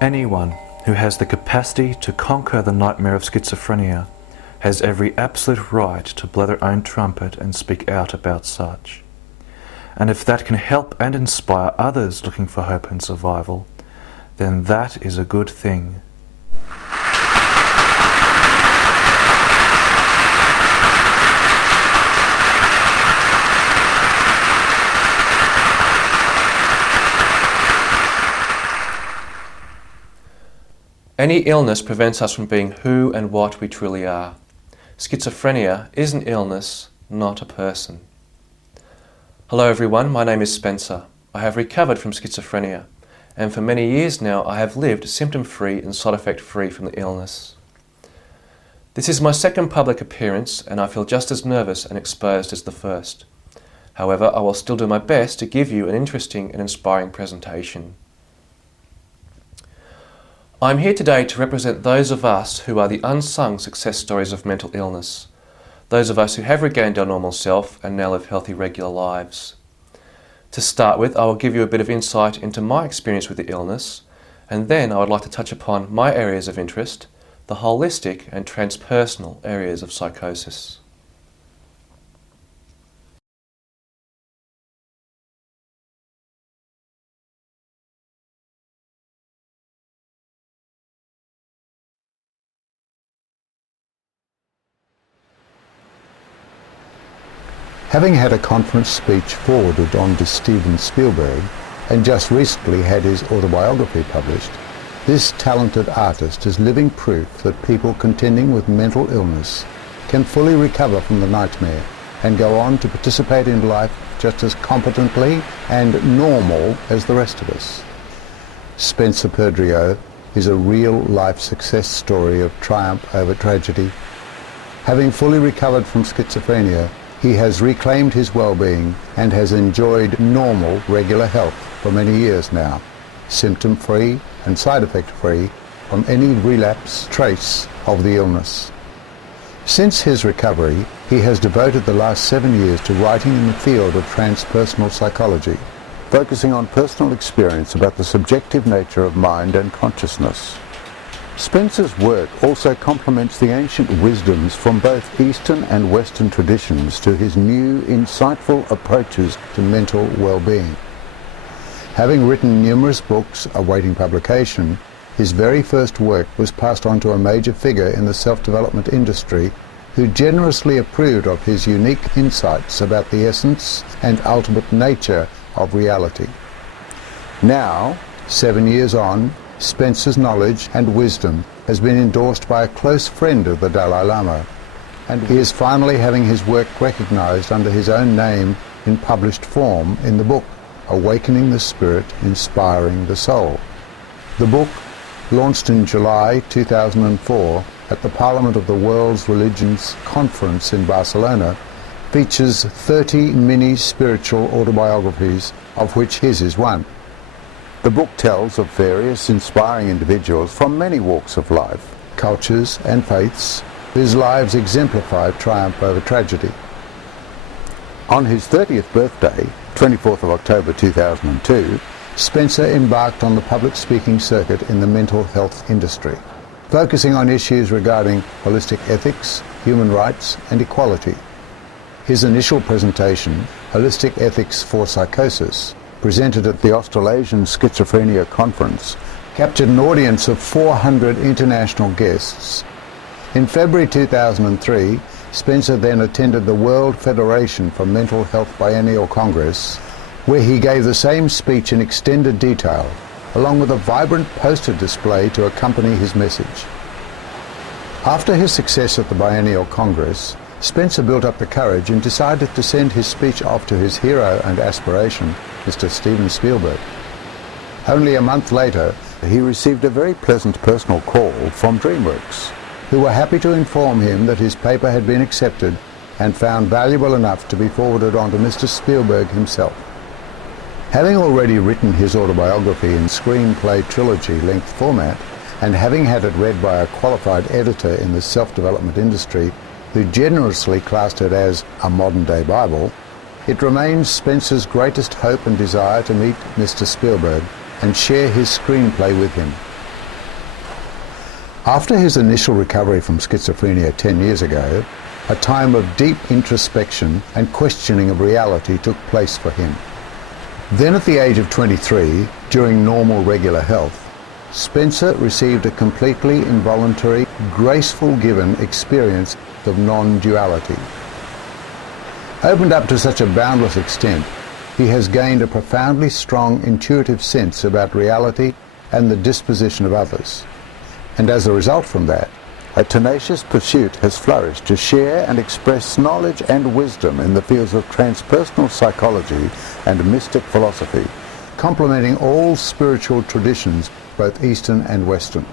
Anyone who has the capacity to conquer the nightmare of schizophrenia has every absolute right to blow their own trumpet and speak out about such. And if that can help and inspire others looking for hope and survival, then that is a good thing. Any illness prevents us from being who and what we truly are. Schizophrenia is an illness, not a person. Hello everyone, my name is Spencer. I have recovered from schizophrenia, and for many years now I have lived symptom-free and side-effect-free from the illness. This is my second public appearance, and I feel just as nervous and exposed as the first. However, I will still do my best to give you an interesting and inspiring presentation. I'm here today to represent those of us who are the unsung success stories of mental illness, those of us who have regained our normal self and now live healthy, regular lives. To start with, I will give you a bit of insight into my experience with the illness, and then I would like to touch upon my areas of interest, the holistic and transpersonal areas of psychosis. Having had a conference speech forwarded on to Steven Spielberg and just recently had his autobiography published, this talented artist is living proof that people contending with mental illness can fully recover from the nightmare and go on to participate in life just as competently and normal as the rest of us. Spencer Perdriau is a real-life success story of triumph over tragedy. Having fully recovered from schizophrenia, he has reclaimed his well-being and has enjoyed normal, regular health for many years now, symptom-free and side-effect-free from any relapse trace of the illness. Since his recovery, he has devoted the last 7 years to writing in the field of transpersonal psychology, focusing on personal experience about the subjective nature of mind and consciousness. Spencer's work also complements the ancient wisdoms from both Eastern and Western traditions to his new, insightful approaches to mental well-being. Having written numerous books awaiting publication, his very first work was passed on to a major figure in the self-development industry who generously approved of his unique insights about the essence and ultimate nature of reality. Now, 7 years on, Spencer's knowledge and wisdom has been endorsed by a close friend of the Dalai Lama, and he is finally having his work recognized under his own name in published form in the book, Awakening the Spirit, Inspiring the Soul. The book, launched in July 2004 at the Parliament of the World's Religions Conference in Barcelona, features 30 mini spiritual autobiographies, of which his is one. The book tells of various inspiring individuals from many walks of life, cultures and faiths, whose lives exemplify triumph over tragedy. On his 30th birthday, 24th of October 2002, Spencer embarked on the public speaking circuit in the mental health industry, focusing on issues regarding holistic ethics, human rights and equality. His initial presentation, Holistic Ethics for Psychosis, presented at the Australasian Schizophrenia Conference, captured an audience of 400 international guests. In February 2003, Spencer then attended the World Federation for Mental Health Biennial Congress, where he gave the same speech in extended detail, along with a vibrant poster display to accompany his message. After his success at the Biennial Congress, Spencer built up the courage and decided to send his speech off to his hero and aspiration, Mr. Steven Spielberg. Only a month later, he received a very pleasant personal call from DreamWorks, who were happy to inform him that his paper had been accepted and found valuable enough to be forwarded on to Mr. Spielberg himself. Having already written his autobiography in screenplay trilogy-length format, and having had it read by a qualified editor in the self-development industry who generously classed it as a modern-day Bible, it remains Spencer's greatest hope and desire to meet Mr. Spielberg and share his screenplay with him. After his initial recovery from schizophrenia 10 years ago, a time of deep introspection and questioning of reality took place for him. Then at the age of 23, during normal regular health, Spencer received a completely involuntary, graceful given experience of non-duality. Opened up to such a boundless extent, he has gained a profoundly strong intuitive sense about reality and the disposition of others. And as a result from that, a tenacious pursuit has flourished to share and express knowledge and wisdom in the fields of transpersonal psychology and mystic philosophy, complementing all spiritual traditions, both Eastern and Western.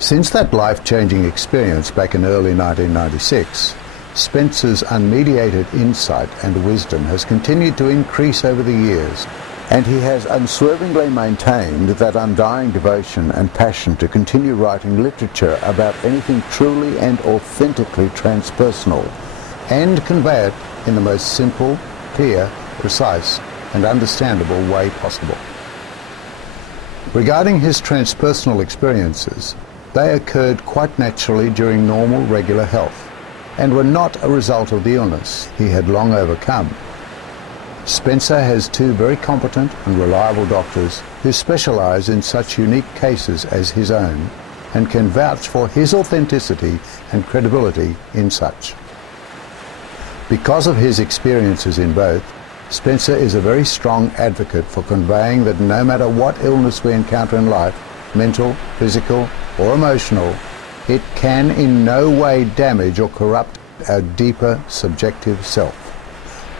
Since that life-changing experience back in early 1996, Spencer's unmediated insight and wisdom has continued to increase over the years, and he has unswervingly maintained that undying devotion and passion to continue writing literature about anything truly and authentically transpersonal, and convey it in the most simple, clear, precise, and understandable way possible. Regarding his transpersonal experiences, they occurred quite naturally during normal, regular health, and were not a result of the illness he had long overcome. Spencer has two very competent and reliable doctors who specialize in such unique cases as his own and can vouch for his authenticity and credibility in such. Because of his experiences in both, Spencer is a very strong advocate for conveying that no matter what illness we encounter in life, mental, physical, or emotional, it can in no way damage or corrupt our deeper subjective self,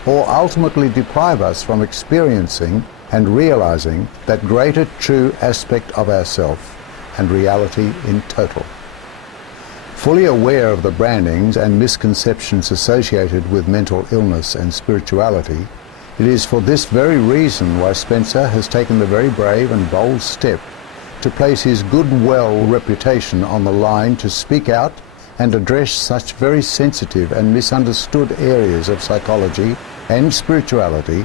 or ultimately deprive us from experiencing and realizing that greater true aspect of ourself and reality in total. Fully aware of the brandings and misconceptions associated with mental illness and spirituality, it is for this very reason why Spencer has taken the very brave and bold step to place his goodwill reputation on the line to speak out and address such very sensitive and misunderstood areas of psychology and spirituality,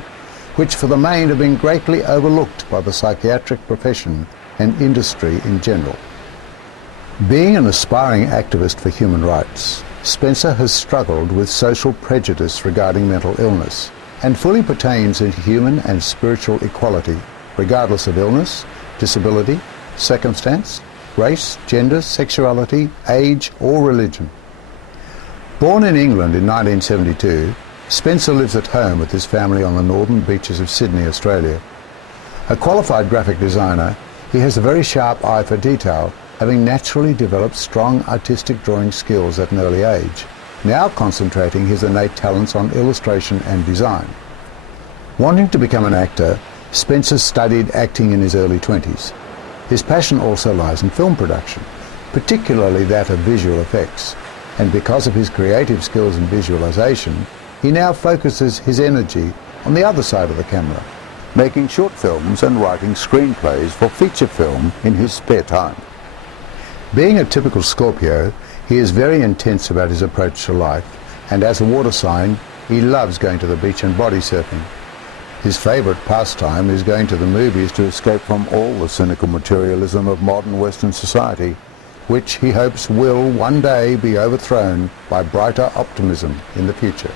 which for the main have been greatly overlooked by the psychiatric profession and industry in general. Being an aspiring activist for human rights, Spencer has struggled with social prejudice regarding mental illness and fully pertains into human and spiritual equality, regardless of illness, disability, circumstance, race, gender, sexuality, age, or religion. Born in England in 1972, Spencer lives at home with his family on the northern beaches of Sydney, Australia. A qualified graphic designer, he has a very sharp eye for detail, having naturally developed strong artistic drawing skills at an early age, now concentrating his innate talents on illustration and design. Wanting to become an actor, Spencer studied acting in his early 20s. His passion also lies in film production, particularly that of visual effects, and because of his creative skills in visualization, he now focuses his energy on the other side of the camera, making short films and writing screenplays for feature film in his spare time. Being a typical Scorpio, he is very intense about his approach to life, and as a water sign, he loves going to the beach and body surfing. His favourite pastime is going to the movies to escape from all the cynical materialism of modern Western society, which he hopes will one day be overthrown by brighter optimism in the future.